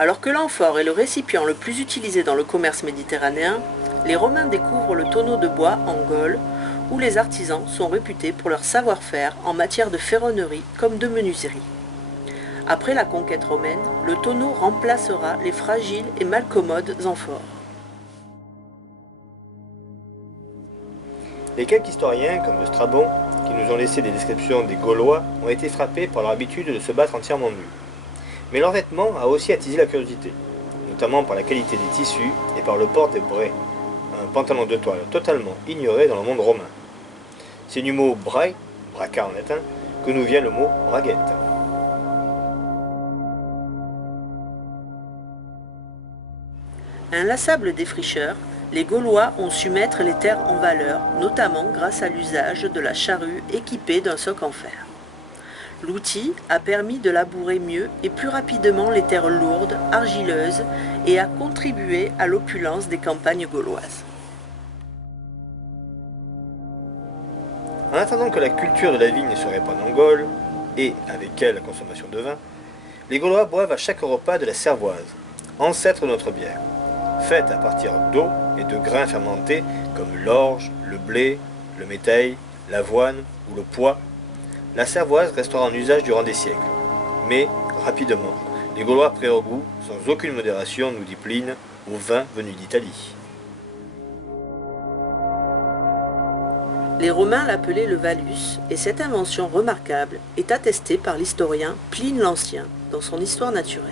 Alors que l'amphore est le récipient le plus utilisé dans le commerce méditerranéen, les Romains découvrent le tonneau de bois en Gaule, où les artisans sont réputés pour leur savoir-faire en matière de ferronnerie comme de menuiserie. Après la conquête romaine, le tonneau remplacera les fragiles et malcommodes amphores. Les quelques historiens, comme Strabon, qui nous ont laissé des descriptions des Gaulois, ont été frappés par leur habitude de se battre entièrement nus. Mais leur vêtement a aussi attisé la curiosité, notamment par la qualité des tissus et par le port des braies, un pantalon de toile totalement ignoré dans le monde romain. C'est du mot brae, braca en latin, que nous vient le mot braguette. Inlassables défricheurs, les Gaulois ont su mettre les terres en valeur, notamment grâce à l'usage de la charrue équipée d'un soc en fer. L'outil a permis de labourer mieux et plus rapidement les terres lourdes, argileuses, et a contribué à l'opulence des campagnes gauloises. En attendant que la culture de la vigne se répande en Gaule, et avec elle la consommation de vin, les Gaulois boivent à chaque repas de la cervoise, ancêtre de notre bière, faite à partir d'eau et de grains fermentés comme l'orge, le blé, le métail, l'avoine ou le pois. La cervoise restera en usage durant des siècles, mais, rapidement, les Gaulois prirent goût, sans aucune modération, nous dit Pline, au vin venu d'Italie. Les Romains l'appelaient le valus, et cette invention remarquable est attestée par l'historien Pline l'Ancien dans son Histoire naturelle.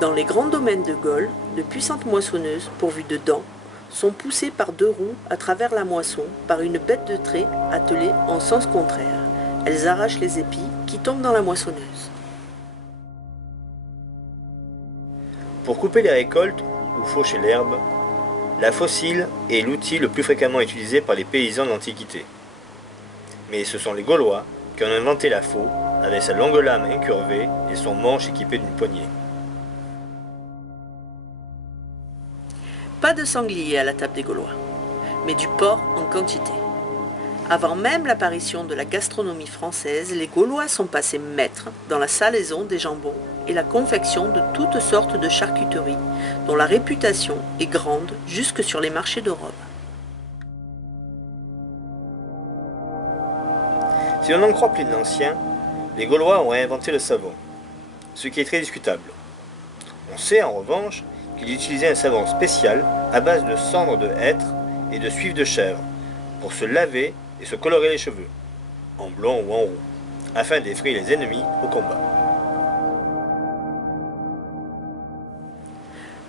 Dans les grands domaines de Gaule, de puissantes moissonneuses pourvues de dents sont poussées par 2 roues à travers la moisson par une bête de trait attelée en sens contraire. Elles arrachent les épis qui tombent dans la moissonneuse. Pour couper les récoltes ou faucher l'herbe, la faucille est l'outil le plus fréquemment utilisé par les paysans de l'Antiquité. Mais ce sont les Gaulois qui ont inventé la faux, avec sa longue lame incurvée et son manche équipé d'une poignée. Pas de sanglier à la table des Gaulois, mais du porc en quantité. Avant même l'apparition de la gastronomie française, les Gaulois sont passés maîtres dans la salaison des jambons et la confection de toutes sortes de charcuteries, dont la réputation est grande jusque sur les marchés de Rome. Si l'on en croit Pline l'Ancien, les Gaulois ont inventé le savon, ce qui est très discutable. On sait en revanche qu'ils utilisaient un savon spécial à base de cendres de hêtre et de suif de chèvre pour se laver et se colorer les cheveux, en blond ou en roux, afin d'effrayer les ennemis au combat.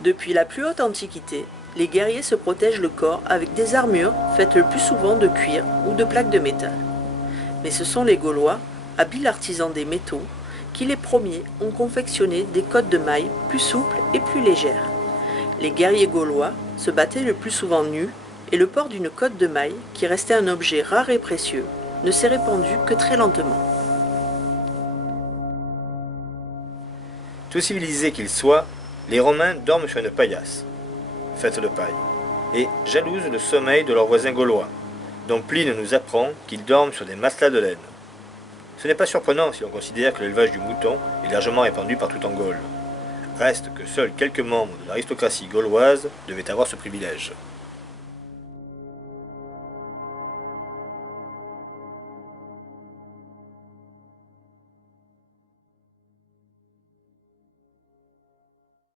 Depuis la plus haute antiquité, les guerriers se protègent le corps avec des armures faites le plus souvent de cuir ou de plaques de métal. Mais ce sont les Gaulois, habiles artisans des métaux, qui les premiers ont confectionné des cottes de mailles plus souples et plus légères. Les guerriers gaulois se battaient le plus souvent nus, et le port d'une cotte de maille, qui restait un objet rare et précieux, ne s'est répandu que très lentement. Tout civilisés qu'ils soient, les Romains dorment sur une paillasse, faite de paille, et jalousent le sommeil de leurs voisins gaulois, dont Pline nous apprend qu'ils dorment sur des matelas de laine. Ce n'est pas surprenant si l'on considère que l'élevage du mouton est largement répandu partout en Gaule. Reste que seuls quelques membres de l'aristocratie gauloise devaient avoir ce privilège.